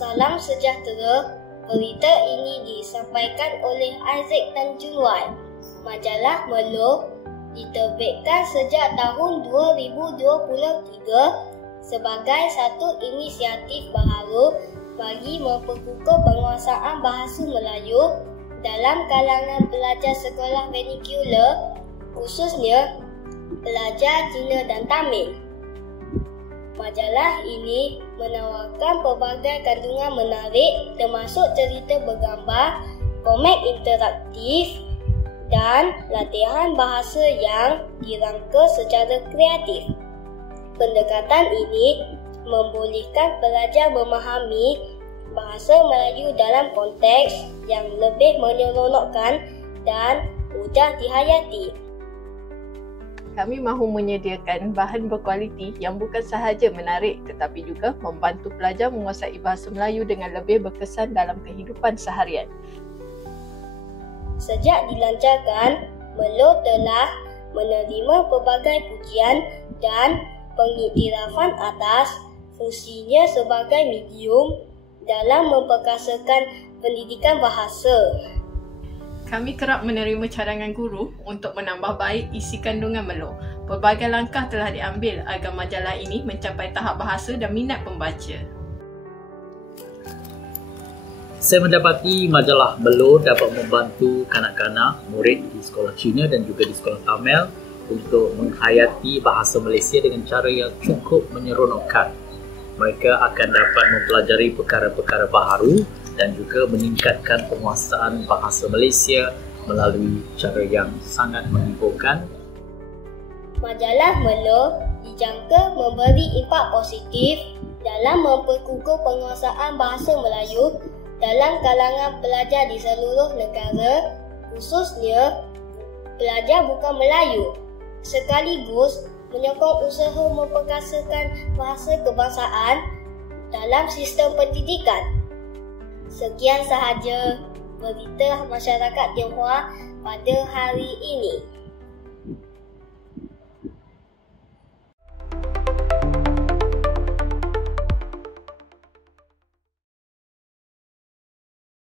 Salam sejahtera. Berita ini disampaikan oleh Isaac Tanjung Wan. Majalah Melo diterbitkan sejak tahun 2023 sebagai satu inisiatif baharu bagi memperkukuh penguasaan bahasa Melayu dalam kalangan pelajar sekolah vernacular, khususnya pelajar Cina dan Tamil. Majalah ini menawarkan pelbagai kandungan menarik termasuk cerita bergambar, komik interaktif dan latihan bahasa yang dirangka secara kreatif. Pendekatan ini membolehkan pelajar memahami bahasa Melayu dalam konteks yang lebih menyeronokkan dan mudah dihayati. Kami mahu menyediakan bahan berkualiti yang bukan sahaja menarik tetapi juga membantu pelajar menguasai bahasa Melayu dengan lebih berkesan dalam kehidupan seharian. Sejak dilancarkan, Melo telah menerima pelbagai pujian dan pengiktirafan atas fungsinya sebagai medium dalam memperkasakan pendidikan bahasa. Kami kerap menerima cadangan guru untuk menambah baik isi kandungan Melo. Pelbagai langkah telah diambil agar majalah ini mencapai tahap bahasa dan minat pembaca. Saya mendapati majalah Melo dapat membantu kanak-kanak, murid di sekolah Cina dan juga di sekolah Tamil untuk menghayati bahasa Malaysia dengan cara yang cukup menyeronokkan. Mereka akan dapat mempelajari perkara-perkara baharu dan juga meningkatkan penguasaan bahasa Malaysia melalui cara yang sangat menghiburkan. Majalah Melo dijangka memberi impak positif dalam memperkukuh penguasaan bahasa Melayu dalam kalangan pelajar di seluruh negara, khususnya pelajar bukan Melayu, sekaligus menyokong usaha memperkasakan bahasa kebangsaan dalam sistem pendidikan. Sekian sahaja berita masyarakat Tionghoa pada hari ini.